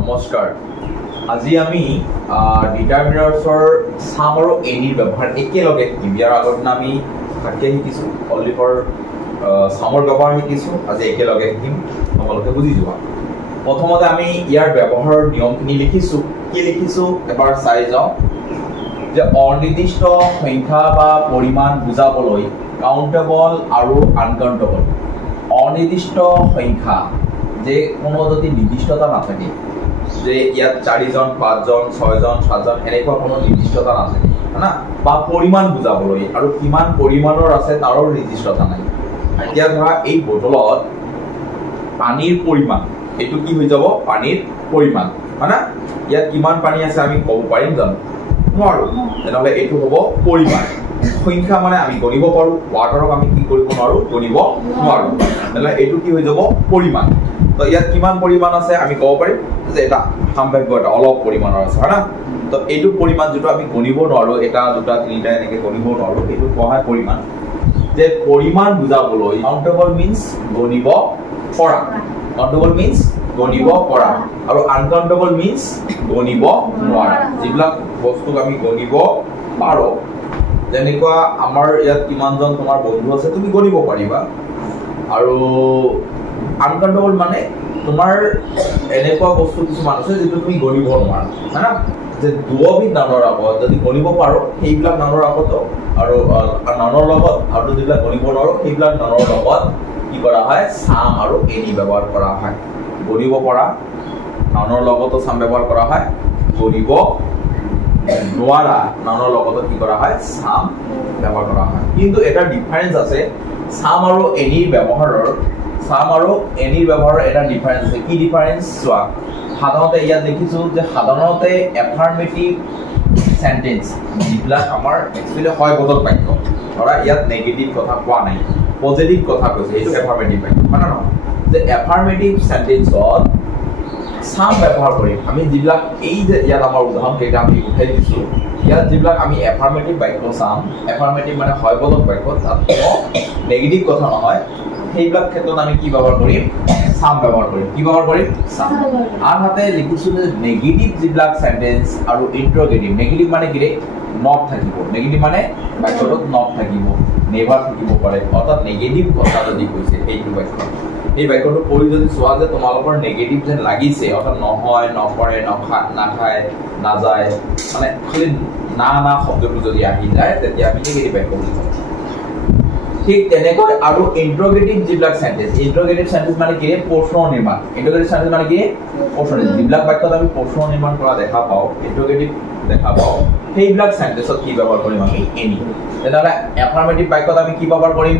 নমস্কাৰ আজি আমি ডিটাৰমিনাৰ্ছৰ সাম আৰু এনিৰ ব্যৱহাৰ একেলগে শিকিম ইয়াৰ আগত আমি ভালকে শিকিছো অনলি ফৰ সামৰ ব্যৱহাৰ শিকিছো আজি একেলগে শিকিম তোমালোকে বুজি যোৱা প্ৰথমতে আমি ইয়াৰ ব্যৱহাৰৰ নিয়মখিনি লিখিছো কি লিখিছো এবাৰ চাই যাও যে অনিৰ্দিষ্ট সংখ্যা বা পৰিমাণ বুজাবলৈ কাউন্টেবল আৰু আনকাউন্টেবল অনিৰ্দিষ্ট সংখ্যা যে কোনো যদি নিৰ্দিষ্টতা নাথাকে যে ইয়াত 4 জন 5 জন 6 জন 7 জন এনেকুৱা কোনো নিৰ্দিষ্টতা নাথাকে না বা পৰিমাণ বুজাবলৈ আৰু কিমান পৰিমাণৰ আছে তাৰো নিৰ্দিষ্টতা নাই এতিয়া ধৰা এই বটলত পানীৰ পৰিমাণ এটো কি হৈ যাব পানীৰ পৰিমাণ হয়না ইয়াত কিমান পানী আছে আমি ক'ব পাৰিম জানো নোৱাৰো তেনেহলে এটো হ'ব পৰিমাণ সংখ্যা মানে আমি গণিব পাৰো ওয়াটাৰক আমি কি কৰিব নোৱাৰো গণিব নোৱাৰো তেনেহলে এটো কি হৈ যাব পৰিমাণ তো ইয়াত কিমান পৰিমাণ আছে আমি ক'ব পাৰিম যে এটা সম্ভাৱ্য এটা অলপ পৰিমাণৰ আছে হয়না তো এটো পৰিমাণ যেটো আমি গণিব নোৱাৰো এটা দুটা তিনিটা এনেকে গণিব নোৱাৰো এটো কোৱা পৰিমাণ যে পৰিমাণ বুজাবলৈ কাউন্টেবল মিন্স গণিব পৰা কাউন্টেবল মিন্স গণিব পৰা আৰু আনকাউন্টেবল মিন্স গণিব নোৱাৰা যিবিলাক বস্তুক আমি গণিব পাৰো যেনেকুৱা আমাৰ ইয়াত কিমানজন তোমাৰ বন্ধু আছে তুমি গণিব পাৰিবা আৰু আনকাউন্টেবল মানে তোমাৰ এনেকুৱা বস্তু কিছুমান আছে যেটো তুমি গণিব নোৱাৰা হয়না যে দুবিধ নামৰ আগত যদি গণিব পাৰো সেইবিলাক নামৰ আগত আৰু নামৰ লগত আৰু যিবিলাক গণিব নোৱাৰো সেইবিলাক নামৰ লগত কি কৰা হয় সাম আৰু এনি ব্যৱহাৰ কৰা হয় গণিব পৰা নামৰ লগতো সাম ব্যৱহাৰ কৰা হয় গণিব নোৱাৰা নামৰ লগত কি কৰা হয় সাম ব্যৱহাৰ কৰা হয় কিন্তু এটা ডিফাৰেন্স আছে সাম আৰু এনিৰ ব্যৱহাৰৰ সাম আৰু এনিৰ ব্যৱহাৰৰ এটা ডিফাৰেন্স আছে কি ডিফাৰেন্স চোৱা সাধাৰণতে ইয়াত দেখিছো যে সাধাৰণতে এফাৰ্মেটিভ সেন্টেন্স যিবিলাক আমাৰ একচুয়ালি হয় বদল বাক্য ধৰা ইয়াত নেগেটিভ কথা কোৱা নাই পজিটিভ কথা কৈছে এইটো এফাৰ্মেটিভ বাক্য হয় না যে এফাৰ্মেটিভ সেন্টেন্সত সাম ব্যৱহাৰ কৰি আমি যিবিলাক এই যে ইয়াত আমাৰ উদাহৰণ কেইটা আমি উঠাই দিছো ইয়াত যিবিলাক আমি এফাৰ্মেটিভ বাক্য চাম এফাৰ্মেটিভ মানে হয় বদল বাক্য তাত নেগেটিভ কথা নহয় সেইবিলাক ক্ষেত্ৰত আমি কি ব্যৱহাৰ কৰিম সাম ব্যৱহাৰ কৰিম কি ব্যৱহাৰ কৰিম সাম আনহাতে লিখিছো যে নেগেটিভ যিবিলাক সেন্টেন্স আৰু ইন্টাৰগেটিভ নেগেটিভ মানে কি নট থাকিব নেগেটিভ মানে বাক্যটোত নট থাকিব নেভাৰ থাকিব পাৰে অৰ্থাৎ নেগেটিভ কথা যদি কৈছে এইটো বাক্য এই বাক্যটো পঢ়ি যদি চোৱা যে তোমালোকৰ নেগেটিভ যেন লাগিছে অৰ্থাৎ নহয় নকৰে নাখায় নাযায় মানে খালি না শব্দটো যদি আহি যায় তেতিয়া আমি নেগেটিভ বাক্য বুলি কওঁ ঠিক তেনেকৈ আৰু ইন্টাৰগেটিভ যিবিলাক সেন্টেন্স ইন্টাৰগেটিভ সেন্টেন্স মানে কি প্ৰশ্ন নিৰ্মাণ ইন্টাৰগেটিভ সেন্টেন্স মানে কি প্ৰশ্ন যিবিলাক বাক্যত আমি প্ৰশ্ন নিৰ্মাণ কৰা দেখা পাও ইন্টাৰগেটিভ দেখা পাও সেইবিলাক সেন্টেন্সত কি ব্যৱহাৰ কৰিম আমি এনি তেনেহলে এফাৰ্মেটিভ বাক্যত আমি কি ব্যৱহাৰ কৰিম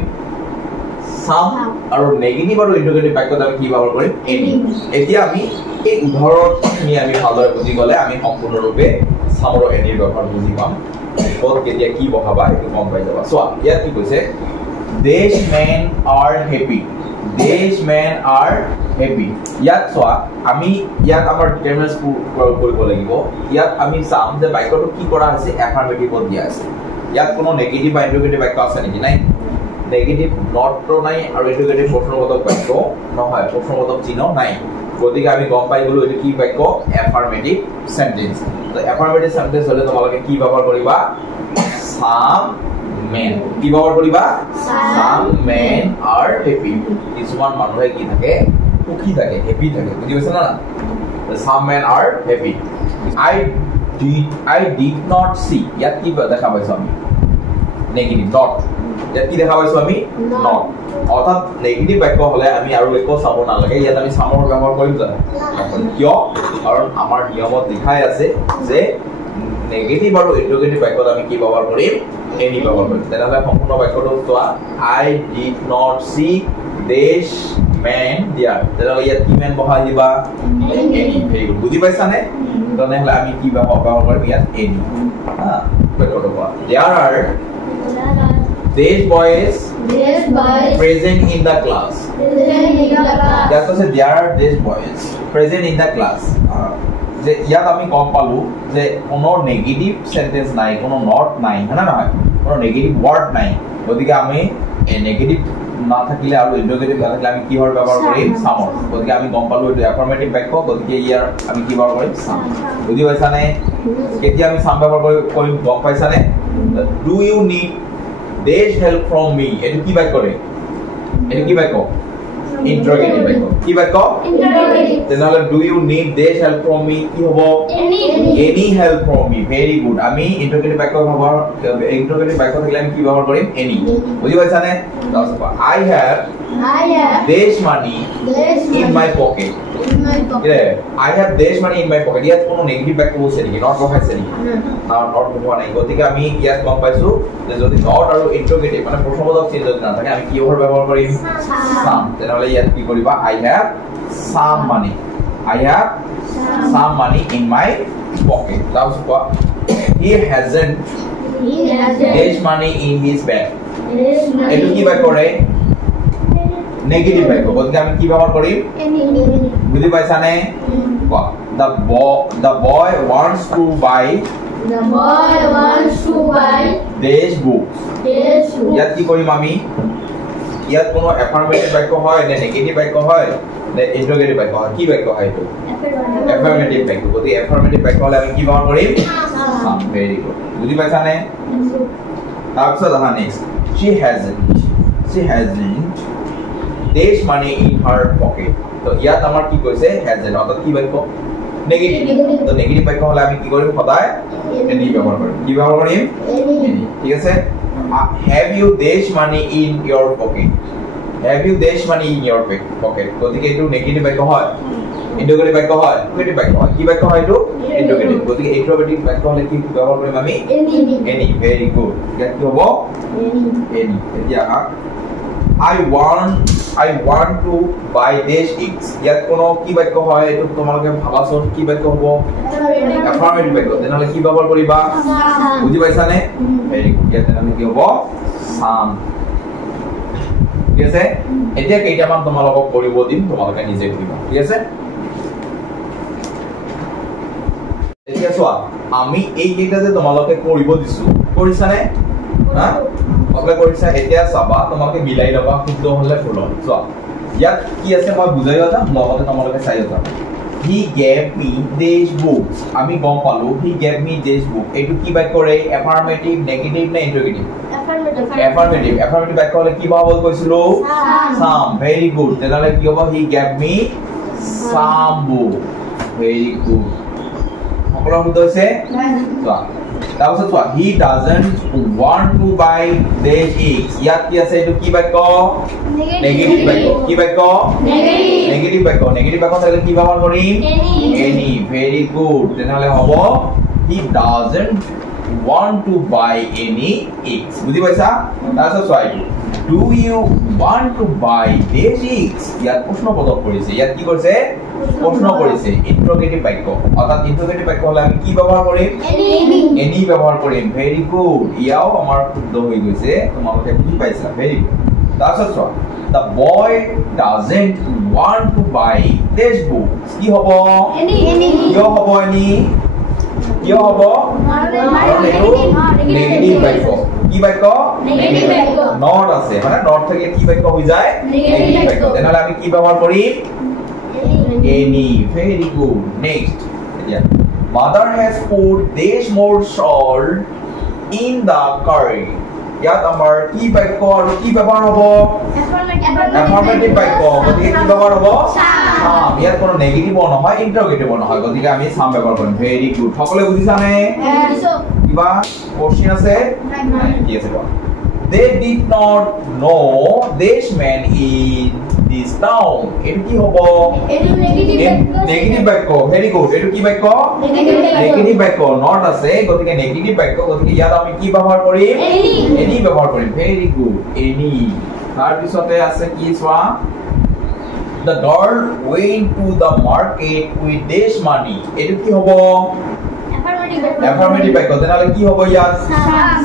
সাম আৰু নেগেটিভ আৰু ইন্টাৰগেটিভ বাক্যত আমি কি ব্যৱহাৰ কৰিম এনি এতিয়া আমি এই উদাহৰণখিনি আমি ভালদৰে বুজি গলে আমি সম্পূৰ্ণৰূপে সাম আৰু এনিৰ ব্যৱহাৰ বুজি পাম ক'ত কেতিয়া কি বহাবা এইটো গম পাই যাবা সো ইয়াত কি কৈছে These men are happy. These men are happy. ইয়াত চোৱা আমি ইয়াত আমাৰ ডিটাৰমিনাৰ্ছ প্ৰয়োগ কৰিব লাগিব ইয়াত আমি চাম যে বাক্যটো কি কৰা আছে এফাৰ্মেটিভত দিয়া আছে ইয়াত কোনো নেগেটিভ বা ইন্টাৰগেটিভ বাক্য আছে নেকি নাই নেগেটিভ নটটো নাই আৰু ইন্টাৰগেটিভ প্ৰশ্নবোধক বাক্য নহয় প্ৰশ্নবোধক চিহ্ন নাই গতিকে আমি গম পাই গলো এটো কি বাক্য এফাৰ্মেটিভ সেন্টেন্স তো এফাৰ্মেটিভ সেন্টেন্স হলে তোমালোকে কি ব্যৱহাৰ কৰিবা সাম men কি ব্যৱহাৰ কৰিবা some men are happy কিছুমান মানুহে কি থাকে সুখী থাকে হ্যাপি থাকে বুজি পাইছা না some men are happy I did not see ইয়াত কি দেখা পাইছো আমি নেগেটিভ নট ইয়াত কি দেখা পাইছো আমি নট অৰ্থাৎ নেগেটিভ বাক্য হলে আমি আৰু একো চাব নালাগে ইয়াত আমি সামৰ ব্যৱহাৰ কৰিম জানো কিয় কাৰণ আমাৰ নিয়মত লিখাই আছে যে নেগেটিভ আৰু ইন্টাৰগেটিভ বাক্যত আমি কি ব্যৱহাৰ কৰিম এনি ব্যৱহাৰ কৰিম তেনেহলে সম্পূৰ্ণ বাক্যটো চোৱা I did not see these men there তেনেহলে ইয়াত কি মেন বহাই দিবা এনি ভেৰি গুড বুজি পাইছানে তেনেহলে আমি কি ব্যৱহাৰ কৰিম ইয়াত এনি বাক্যটো কোৱা there are these boys present in the class that's what say there are these boys present in the class যে ইয়াত আমি গম পালো যে কোনো নেগেটিভ সেন্টেন্স নাই কোনো নট নাই হয়না নহয় কোনো নেগেটিভ ওয়ার্ড নাই গতিকে আমি নেগেটিভ না থাকিলে আৰু ইন্টাৰগেটিভ না থাকিলে আমি কিহৰ ব্যৱহাৰ কৰিম সামৰ গতিকে আমি গম পালো এটো এফাৰ্মেটিভ বাক্য গতিকে ইয়াৰ আমি কি ব্যৱহাৰ কৰিম সাম বুজি পাইছানে কেতিয়া আমি সাম ব্যৱহাৰ কৰিম গম পাইছানে ডু ইউ নিড দেশ হেল্প ফ্ৰম মি এটো কি বাক্য ৰে এটো কি বাক্য ইন্টাৰগেটিভ বাক্য কি বাক্য ইন্টাৰগেটিভ তেনেহলে ডু ইউ নিড দেশ হেল্প ফ্ৰম মি কি হ'ব any help from me very good আমি ইন্টাৰগেটিভ বাক্য ব্যৱহাৰ ইন্টাৰগেটিভ বাক্য থাকিলে আমি কি ব্যৱহাৰ কৰিম এনি বুজি পাইছানে I have dash money in my pocket. Yeah, I have dash money in my pocket. ইয়াত কোনো নেগেটিভ বাক্য আছে নেকি নট বহাইছে নেকি না নট বহোৱা নাই গতিকে আমি ইয়াত গম পাইছো যে যদি নট আৰু ইন্টাৰগেটিভ মানে প্ৰশ্নবোধক চিহ্ন যদি না থাকে আমি কি ব্যৱহাৰ কৰিম some তেনেহলে ইয়াত কি কৰিবা I have some money in my pocket তাৰপিছত কোৱা he hasn't dash money in his bag এটো কি বাক্য ৰে নেগেটিভ বাক্য গতিকে আমি কি ব্যৱহাৰ কৰিম বুজি পাইছানে the boy wants to buy dash books ইয়াত কি কৰিম আমি ইয়াত কোনো এফাৰ্মেটিভ বাক্য হয় নে নেগেটিভ বাক্য হয় নে ইন্টাৰগেটিভ বাক্য হয় কি বাক্য হয় এটো এফাৰ্মেটিভ বাক্য গতিকে এফাৰ্মেটিভ বাক্য হলে আমি কি ব্যৱহাৰ কৰিম ভেৰি গুড বুজি পাইছানে তাৰপিছত আহা next she hasn't dash money in her pocket তো ইয়াত আমাৰ কি কৈছে hasn't অৰ্থাৎ কি বাক্য নেগেটিভ তো নেগেটিভ বাক্য হলে আমি কি কৰিম সদায় এনি ব্যৱহাৰ কৰিম কি ব্যৱহাৰ কৰিম এনি ঠিক আছে have you dash money in your pocket গতিকে এটো নেগেটিভ বাক্য হয় ইন্টাৰগেটিভ বাক্য হয় নেগেটিভ বাক্য হয় কি বাক্য হয় এটো ইন্টাৰগেটিভ গতিকে ইন্টাৰগেটিভ বাক্য হলে কি ব্যৱহাৰ কৰিম আমি এনি ভেৰি গুড ইয়াত কি হ'ব এনি এতিয়া I want to buy dash eggs ইয়াত কোনো কি বাক্য হয় এটো তোমালোকে ভাবাচোন কি বাক্য হ'ব এফাৰ্মেটিভ বাক্য তেনেহলে কি ব্যৱহাৰ কৰিবা বুজি পাইছানে ভেৰি গুড ইয়াত তেনেহলে কি হ'ব some ঠিক আছে এতিয়া কেইটামান তোমালোকক কৰিব দিম তোমালোকে নিজে কৰিবা ঠিক আছে এতিয়া চোৱা আমি এই কেইটা যে তোমালোকে কৰিব দিছো কৰিছানে হা অকলে কৰিছা এতিয়া চাবা তোমালোকে মিলাই লবা শুদ্ধ হলে ভুল হয় চোৱা ইয়াত কি আছে মই বুজাইও যাম লগতে তোমালোকে চাইও যাম he gave me these books আমি গম পালো he gave me these book এটো কি বাক্য ৰে এফাৰ্মেটিভ নেগেটিভ নে ইন্টাৰগেটিভ এফাৰ্মেটিভ বাক্য হলে কি পাবল কৈছিলো some very good তেনেহলে কি হ'ব he gave me some book very good সকলো শুদ্ধ হৈছে চোৱা তাৰপিছত চোৱা he doesn't want to buy dash eggs ইয়াত কি আছে এটো কি বাক্য নেগেটিভ বাক্য কি বাক্য নেগেটিভ বাক্য থাকিলে কি ব্যৱহাৰ কৰিম any very good তেনেহলে হ'ব he doesn't want to buy any eggs বুজি পাইছা তাৰপিছত চোৱা do you want to buy dash eggs ইয়াত প্ৰশ্নবোধক কৰিছে ইয়াত কি কৰিছে প্ৰশ্ন কৰিছে ইন্টাৰগেটিভ বাক্য অৰ্থাৎ ইন্টাৰগেটিভ বাক্য হলে আমি কি ব্যৱহাৰ কৰিম এনি ব্যৱহাৰ কৰিম ভেৰি গুড ইয়াও আমাৰ শুদ্ধ হৈ গৈছে তোমালোকে বুজি পাইছা ভেৰি গুড তাৰপিছত চোৱা the boy doesn't want to buy this book কি হ'ব কিয় হ'ব এনি কিয় হ'ব নেগেটিভ বাক্য কি বাক্য নেগেটিভ বাক্য নট আছে মানে নট থাকিলে কি বাক্য হৈ যায় নেগেটিভ বাক্য তেনেহলে আমি কি ব্যৱহাৰ কৰিম any very good next mother has put this more salt in the curry ইয়াত আমাৰ কি বাক্য আৰু কি ব্যৱহাৰ হ'ব এফাৰ্মেটিভ বাক্য গতিকে কি ব্যৱহাৰ হ'ব সাম ইয়াত কোনো নেগেটিভ নহয় ইন্টাৰগেটিভ নহয় গতিকে আমি সাম ব্যৱহাৰ কৰিম ভেৰি গুড সকলে বুজিছানে কিবা কোশ্চেন আছে কি আছে কোৱা they did not know this man in this town এটো কি হ'ব এটো নেগেটিভ বাক্য ভেরি গুড এটো কি বাক্য নেগেটিভ বাক্য নট আছে গতিকে নেগেটিভ বাক্য গতিকে ইয়াত আমি কি ব্যৱহাৰ কৰিম এনি ব্যৱহাৰ কৰিম ভেৰি গুড এনি তাৰ পিছতে আছে কি চোৱা the girl went to the market with this money এটো কি হ'ব এফাৰ্মেটিভ বাক্য তেনেহলে কি হ'ব ইয়াত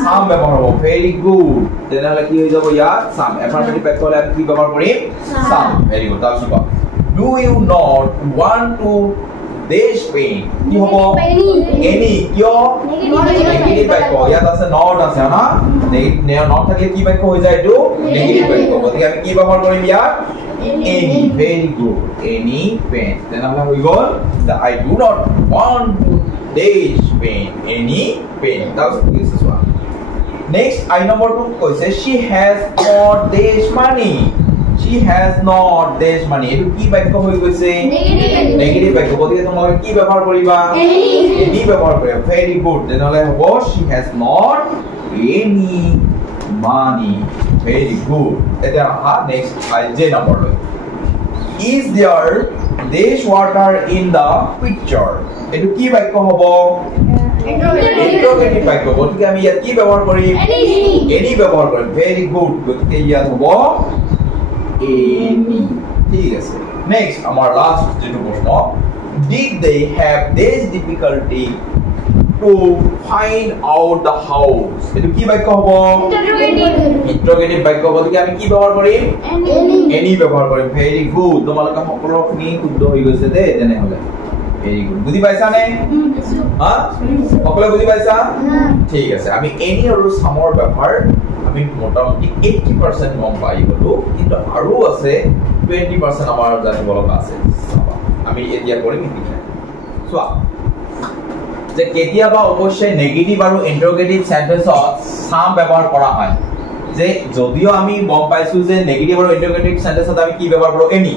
সাম ব্যৱহাৰ হ'ব ভেৰি গুড তেনেহলে কি হৈ যাব ইয়াত সাম এফাৰ্মেটিভ বাক্য হলে আমি কি ব্যৱহাৰ কৰিম সাম ভেৰি গুড তাৰপিছত do you not want to দেশ পেইন কি হ'ব এনি কিয় নেগেটিভ বাক্য ইয়াত আছে নট আছে না নট থাকিলে কি বাক্য হৈ যায় এটো নেগেটিভ বাক্য গতিকে আমি কি ব্যৱহাৰ কৰিম ইয়াত any very good any pain তেনেহলে হৈ গল I do not want to dash pain any pain that's this is one next I number 2 কৈছে she has not dash money she has not dash money এটো কি বাক্য হৈ গৈছে negative বাক্য গতিকে তোমালোকে কি ব্যৱহাৰ কৰিবা any ব্যৱহাৰ কৰিবা very good তেনেহলে হ'ব she has not any money very good এটা হা নেক্সট j number লৈ is there dash water in the picture এটো কি বাক্য হ'ব ইন্টারোগেটিভ বাক্য গতিকে আমি ইয়াত কি ব্যৱহাৰ কৰিম any ব্যৱহাৰ কৰিম very good গতিকে ইয়াত হ'ব any ঠিক আছে নেক্সট আমাৰ লাষ্ট যেটো প্ৰশ্ন did they have this difficulty to find out the house এটো কি বাক্য হ'ব ইন্টারোগেটিভ বাক্য গতিকে আমি কি ব্যৱহাৰ কৰিম any ব্যৱহাৰ কৰিম very good তোমালোকে সকলোখিনি শুদ্ধ হৈ গৈছে দে তেনেহলে very good বুজি পাইছা নে হা সকলোৱে বুজি পাইছা ঠিক আছে আমি any আৰু সামৰ ব্যৱহাৰ আমি মোটামুটি 80% গম পাই গলো কিন্তু আৰু আছে 20% আমাৰ জানিব লগা আছে আমি এতিয়া কৰিম কি চোৱা যে কেতিয়াবা অবশ্যই নেগেটিভ আৰু ইন্টাৰোগেটিভ সেন্টেন্সত সাম ব্যৱহাৰ কৰা হয় যে যদিও আমি গম পাইছো যে নেগেটিভ আৰু ইন্টাৰোগেটিভ সেন্টেন্সত আমি কি ব্যৱহাৰ কৰো এনি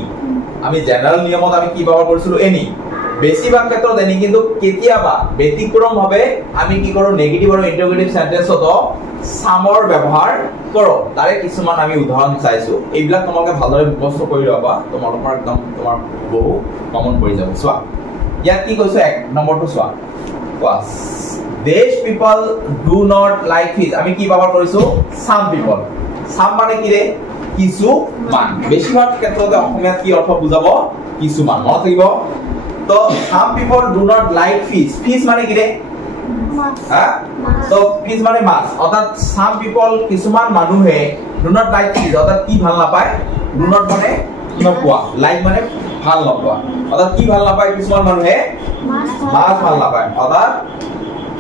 আমি জেনাৰেল নিয়মত আমি কি ব্যৱহাৰ কৰিছিলো এনি বেছিভাগ ক্ষেত্ৰত এনি কিন্তু কেতিয়াবা ব্যতিক্ৰম ভাবে আমি কি কৰো নেগেটিভ আৰু ইন্টাৰোগেটিভ সেন্টেন্সত সামৰ ব্যৱহাৰ কৰো তাৰে কিছুমান আমি উদাহৰণ চাইছো এইবিলাক তোমালোকে ভালদৰে মুখস্থ কৰি লবা তোমালোকৰ একদম তোমাৰ বহু কমন পৰি যাব চোৱা ইয়াত কি কৈছো এক নম্বৰটো চোৱা was Desh people do not like fish আমি কি ব্যবহাৰ কৰিছো some people some মানে কি রে কিছু মান বেশিরভাগ ক্ষেত্রতে অসমীয়াত কি অর্থ বুঝাব কিছু মান মনত থাকিব তো some people do not like fish fish মানে কি রে হ্যাঁ তো fish মানে মাছ অর্থাৎ some people কিছুমান মানুহে do not like fish অর্থাৎ কি ভাল না পায় do not মানে নোপোৱা like মানে ভাল নোপোৱা অর্থাৎ কি ভাল না পায় কিছুমান মানুহে মাছ ভাল না পায় অর্থাৎ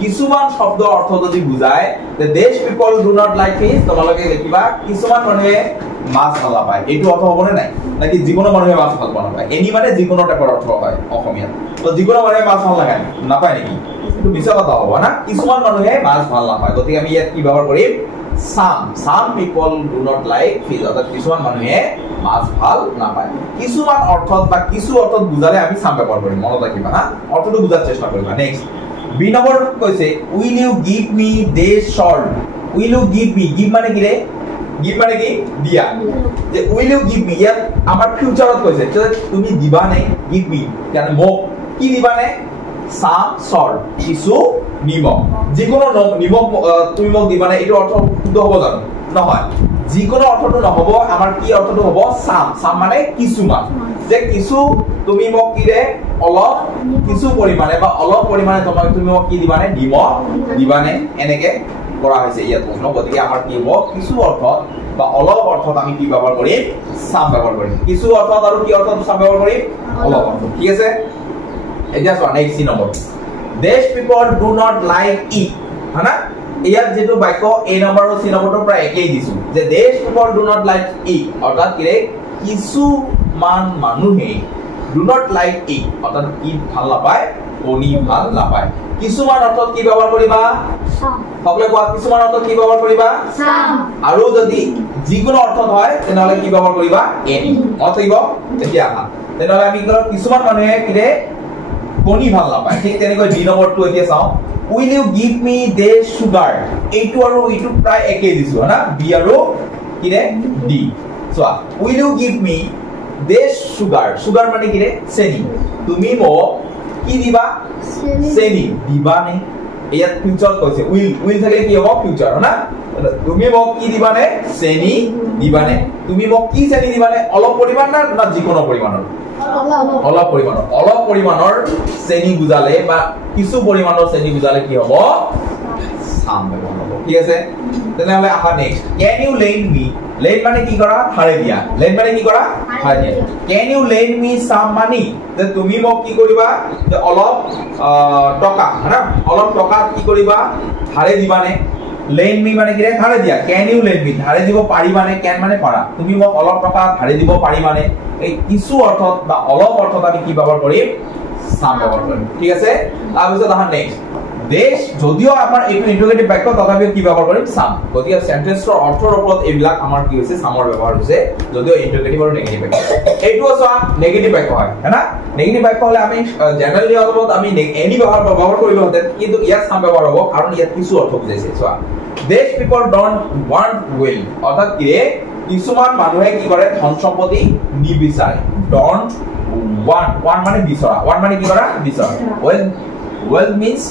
কিছুমান শব্দ অর্থ যদি বুজায় যে দেশ পিপল ডু নট লাইক ফিশ তোমালোকে লিখিবা কিছুমান মানুহে মাছ ভাল না পায় এইটো অর্থ হবনে নাই নাকি যিকোনো মানুহে মাছ ভাল না পায় এনি মানে যিকোনো টাইপৰ অৰ্থ হয় অসমীয়াত তো যিকোনো মানুহে মাছ ভাল লাগে না পায় নেকি এইটো মিছা কথা হ'ব না কিছুমান মানুহে মাছ ভাল না পায় গতিকে আমি ইয়াত কি ব্যৱহাৰ কৰিম some people do not like fish অৰ্থাৎ কিছুমান মানুহে মাছ ভাল না পায় কিছুমান অৰ্থত বা কিছু অৰ্থত বুজালে আমি some ব্যৱহাৰ কৰিম মনত ৰাখিবা হা অৰ্থটো বুজাৰ চেষ্টা কৰিবা নেক্সট বি নম্বৰ কৈছে will you give me this short will you give me give মানে কি রে give মানে কি দিয়া যে will you give me ইয়াত আমাৰ ফিউচাৰত কৈছে যে তুমি দিবা নে give me মানে মোক কি দিবা নে some salt কিছু নিমখ যিকোনো নিমখ তুমি মোক দিবা নে এইটো অৰ্থ শুদ্ধ হ'ব জানো নহয় যিকোনো অৰ্থটো নহব আমাৰ কি অৰ্থটো হ'ব some মানে কিছুমান যে কিছু তুমি মোক কি রে অলপ কিছু পৰিমাণে বা অলপ পৰিমাণে তুমি মোক কি দিবানে নিমখ দিবানে এনেকে কৰা হৈছে ইয়াত প্ৰশ্ন গতিকে আমাৰ কি হ'ব কিছু অৰ্থত বা অলপ অৰ্থত আমি কি ব্যৱহাৰ কৰিম some ব্যৱহাৰ কৰিম কিছু অৰ্থত আৰু কি অৰ্থত some ব্যৱহাৰ কৰিম অলপ অৰ্থ ঠিক আছে এতিয়া চোৱা নেক্সট নম্বৰ দেশ পিপল ডু নট লাইক ইট হনা ইয়াত যেটো বাক্য এ নম্বৰ আৰু সি নম্বৰটো প্ৰায় একেই দিছো যে দেশ পিপল ডু নট লাইক ইট অৰ্থাৎ কি ৰে কিছু মান মানুহে do not like it অৰ্থাৎ কি ভাল না পায় কোনি ভাল না পায় কিছুমান অৰ্থত কি ব্যৱহাৰ কৰিবা সকলে কোৱা কিছুমান অৰ্থত কি ব্যৱহাৰ কৰিবা আৰু যদি যিকোনো অৰ্থত হয় তেনেহলে কি ব্যৱহাৰ কৰিবা any অথৈব এতিয়া আহা তেনেহলে আমি কিছুমান মানুহে কিৰে কোনি ভাল না পায় ঠিক তেনেকৈ ডি নম্বৰটো এতিয়া চাও will you give me this sugar এইটো আৰু এইটো প্ৰায় একেই দিছো না বি আৰু কিৰে ডি চোৱা will you give me দেশ সুগার মানে কি রে চেনি তুমি মোক কি দিবা চেনি দিবা নে ইয়াত ফিউচার কৈছে উইল থাকে কি হ'ব ফিউচার না তুমি মোক কি দিবা নে চেনি দিবা নে তুমি মোক কি চেনি দিবা নে অলপ পৰিমাণ না যিকোনো পৰিমাণৰ অলপ পৰিমাণৰ চেনি বুজালে বা কিছু পৰিমাণৰ চেনি বুজালে কি হ'ব সাম ব্যবহার হ'ব ঠিক আছে তেনেহলে আহা next can you lend me lend মানে কি কৰা ধাৰে দিয়া লেন্ড মানে কি কৰা ধাৰে দিয়া can you lend me some money যে তুমি মোক কি কৰিবা যে অলপ টকা হয়না অলপ টকা কি কৰিবা ধাৰে দিবানে লেন্ড মি মানে কি ৰে ধাৰে দিয়া ক্যান ইউ লেন্ড মি ধাৰে দিব পাৰিবানে ক্যান মানে পাৰা তুমি মোক অলপ টকা ধাৰে দিব পাৰিবানে এই কিছু অৰ্থত বা অলপ অৰ্থত আমি কি ব্যৱহাৰ কৰিম সাম ব্যবহাৰ কৰি ঠিক আছে তাৰপিছত আহা নেক্সট দেশ যদিও আমাৰ এইটো ইন্টাৰগেটিভ বাক্য তথাপিও কি ব্যৱহাৰ কৰিম সাম গতিকে সেন্টেন্সৰ অৰ্থৰ ওপৰত এইবিলাক আমাৰ কি হৈছে সামৰ ব্যৱহাৰ হৈছে যদিও ইন্টাৰগেটিভ আৰু নেগেটিভ বাক্য এইটো আছে নেগেটিভ বাক্য হয় না নেগেটিভ বাক্য হলে আমি জেনাৰেলি অৰ্থত আমি এনি ব্যৱহাৰ কৰিলো হতে কিন্তু ইয়াত সাম ব্যৱহাৰ হ'ব কাৰণ ইয়াত কিছু অৰ্থ বুজাইছে চোৱা দেশ পিপল ডোন্ট ওয়ান্ট ওয়েল অৰ্থাৎ কি কিছুমান মানুহে কি কৰে ধন সম্পত্তি নিবিচাৰে ডোন্ট ওয়ান মানে বিচৰা ওয়ান মানে কি কৰা বিচৰা ওয়েল মিন্স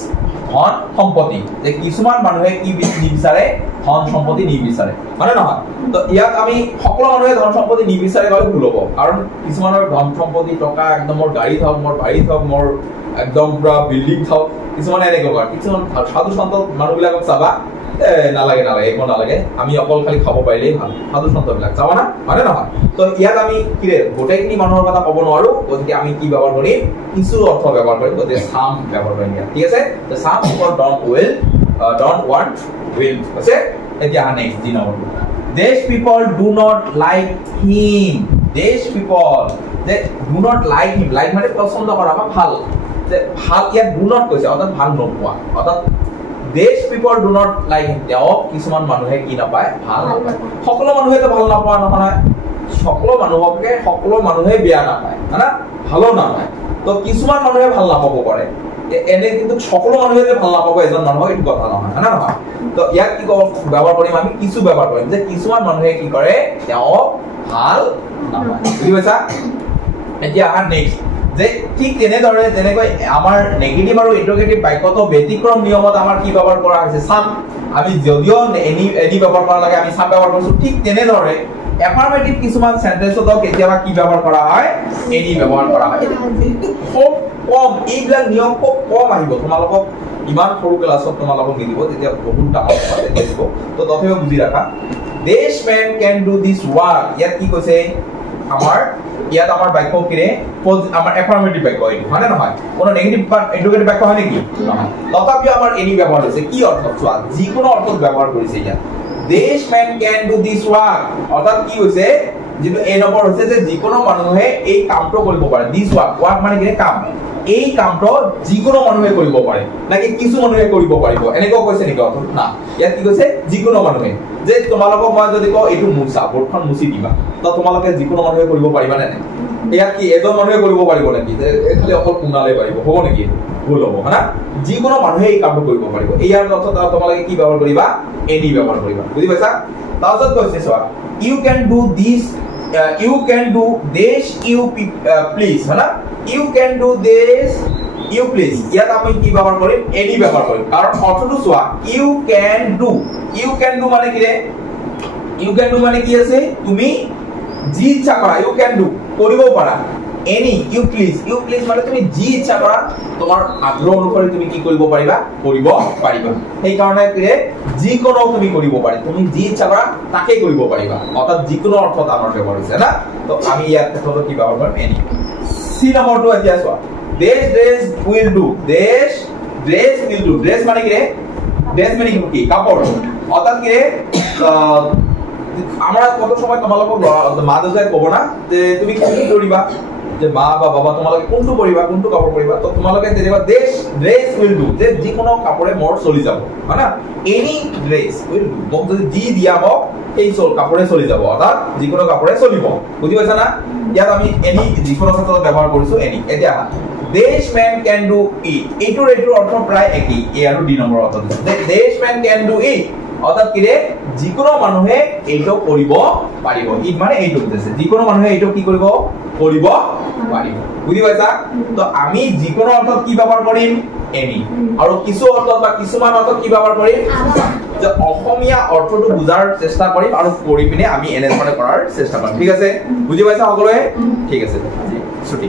ধন সম্পত্তি যে কিছুমান মানুহে কি নিবিচাৰে ধন সম্পত্তি নিবিচাৰে মানে নহয় তো ইয়াত আমি সকলো মানুহে ধন সম্পত্তি নিবিচাৰে গলে ভুল হ'ব কাৰণ কিছুমানৰ ধন সম্পত্তি টকা একদম মোৰ গাড়ী থাক মোৰ বাড়ী থাক মোৰ একদম পুৰা বিল্ডিং থাক কিছুমানে এনেকৈ কৰে কিছুমান সাধু সন্ত মানুহবিলাকক চাবা নালাগে একো নালাগে আমি অকল খালি খাব পাৰিলেই ভাল সাধু সন্তবিলাক চাবা না মানে নহয় তো ইয়াত আমি কি গোটেইখিনি মানুহৰ কথা ক'ব নোৱাৰো গতিকে আমি কি ব্যৱহাৰ কৰিম কিছু অৰ্থ ব্যৱহাৰ কৰিম গতিকে সাম ব্যৱহাৰ কৰিম ঠিক আছে তো সাম ফৰ ডোন্ট ওয়ান্ট উইল আছে এতিয়া নেক্সট দি নম্বৰ দেশ পিপল ডু নট লাইক হিম দেশ পিপল যে do not like him like মানে পছন্দ কৰা বা ভাল যে ভাল ইয়াত ডু নট কৈছে অৰ্থাৎ ভাল নোপোৱা অৰ্থাৎ দেশ পিপল ডু নট লাইক হিম তেওঁ কিছুমান মানুহে কি নাপায় ভাল নাপায় সকলো মানুহে তো ভাল নাপোৱা নহয় সকলো মানুহকে সকলো মানুহে বেয়া নাপায় না ভালো নাপায় তো কিছুমান মানুহে ভাল নাপাব পাৰে এনে কিন্তু সকলো মানুহে যে ভাল নাপাব এজন মানুহক এইটো কথা নহয় না নহয় তো ইয়াক কি ব্যৱহাৰ কৰিম আমি কিছু ব্যৱহাৰ কৰিম যে কিছুমান মানুহে কি কৰে তেওঁ ভাল নাপায় বুজি পাইছা এতিয়া আহা নেক্সট যে ঠিক তেনেদৰে যেনেকৈ আমাৰ নেগেটিভ আৰু ইন্টাৰগেটিভ বাক্যটো ব্যতিক্ৰম নিয়মত আমাৰ কি ব্যৱহাৰ কৰা হৈছে সাম আমি যদিও এনি ব্যৱহাৰ কৰা লাগে আমি সাম ব্যৱহাৰ কৰিছো ঠিক তেনেদৰে এফাৰ্মেটিভ কিছুমান সেন্টেন্সতো কেতিয়াবা কি ব্যৱহাৰ কৰা হয় এনি ব্যৱহাৰ কৰা হয় খুব কম এইবিলাক নিয়ম খুব কম আহিব তোমালোকক ইমান সৰু ক্লাছত তোমালোকক নিদিব তেতিয়া বহুত ডাঙৰ কথা দিব তো তথাপিও বুজি ৰাখা দেশ man can do this work ইয়াত কি কৈছে ইয়াত আমাৰ বাক্য কিৰে আমাৰ এফাৰ্মেটিভ বাক্য এইটো মানে নহয় কোনো নেগেটিভ বা ইন্টাৰগেটিভ বাক্য হয় নেকি নহয় তথাপিও আমাৰ এনি ব্যৱহাৰ হৈছে কি অৰ্থ চোৱা যিকোনো অৰ্থত ব্যৱহাৰ কৰিছে ইয়াত দেশ man can do this work অৰ্থাৎ কি হৈছে যেটো এ নম্বৰ হৈছে যে যিকোনো মানুহে এই কামটো কৰিব পাৰে দিস ওয়াৰ্ক মানে কি কাম এই কামটো যিকোনো মানুহে কৰিব পাৰে নাকি কিছু মানুহে কৰিব পাৰিব এনেকৈ কৈছে নেকি অৰ্থ না ইয়াত কি কৈছে যিকোনো মানুহে যে তোমালোকক মই যদি কওঁ এইটো মুছা বৰ্ডখন মুছি দিবা তো তোমালোকে যিকোনো মানুহে কৰিব পাৰিবা নে ইয়াত কি এজন মানুহে কৰিব পাৰিব নেকি যে খালি অকল কুনালে পাৰিব হ'ব নেকি ভুল হ'ব না যিকোনো মানুহে এই কামটো কৰিব পাৰিব ইয়াৰ অৰ্থ তোমালোকে কি ব্যৱহাৰ কৰিবা এনি ব্যৱহাৰ কৰিবা বুজি পাইছা তাৰপিছত কৈছে চোৱা you can do this you can do this you please है ना you can do this you please ইয়াত আমি কি ব্যৱহাৰ কৰিম এনি ব্যৱহাৰ কৰিম কাৰণ অৰ্থটো চোৱা you can do মানে কি ৰে you can do মানে কি আছে তুমি যি ইচ্ছা কৰা you can do কৰিব পাৰা এনি you please মানে তুমি যি ইচ্ছা কৰা তোমাৰ আগ্ৰহ অনুসৰি তুমি কি কৰিব পাৰিবা সেই কাৰণে কি ৰে যিকোনো তুমি কৰিব পাৰি তুমি যি ইচ্ছা কৰা তাকে কৰিব পাৰিবা অৰ্থাৎ যিকোনো অৰ্থত আমাৰ ব্যৱহাৰ হৈছে না তো আমি ইয়াত ক্ষেত্ৰত কি ব্যৱহাৰ কৰিম এনি সি নম্বৰটো এতিয়া চোৱা ড্ৰেছ will do ড্ৰেছ মানে কি ৰে ড্ৰেছ মানে কি কাপড় অৰ্থাৎ কি ৰে আমরা কত সময় তোমালোকক মা দেউতাই ক'ব না যে তুমি কি কৰিবা যে মা বা বাবা তোমালোকে কোনটো পৰিবা কোনটো কাপড় পৰিবা তো তোমালোকে তেনেবা ড্ৰেছ will do যে যিকোনো কাপড়ে মোৰ চলি যাব হয়না এনি ড্ৰেছ will do মোক যদি যি দিয়া মোক এই কাপড়ে চলি যাব অৰ্থাৎ যিকোনো কাপড়ে চলিব বুজি পাইছা না ইয়াত আমি এনি যিকোনো ক্ষেত্ৰত ব্যৱহাৰ কৰিছো এনি এতিয়া দেশ ম্যান ক্যান ডু ইট এইটোৰ অৰ্থ প্ৰায় একেই এ আৰু ডি নম্বৰ অৰ্থ দিছে দেশ ম্যান ক্যান ডু ইট অৰ্থাৎ কি ৰে যিকোনো মানুহে এইটো কৰিব পাৰিব ই মানে এইটো বুজাইছে যিকোনো মানুহে এইটো কি কৰিব পাৰিব বুজি পাইছা তো আমি যিকোনো অৰ্থত কি ব্যৱহাৰ কৰিম এনি আৰু কিছু অৰ্থত বা কিছুমান অৰ্থত কি ব্যৱহাৰ কৰিম যে অসমীয়া অৰ্থটো বুজাৰ চেষ্টা কৰিম আৰু কৰি পিনে আমি এনেধৰণে কৰাৰ চেষ্টা কৰিম ঠিক আছে বুজি পাইছা সকলোৱে ঠিক আছে আজি ছুটি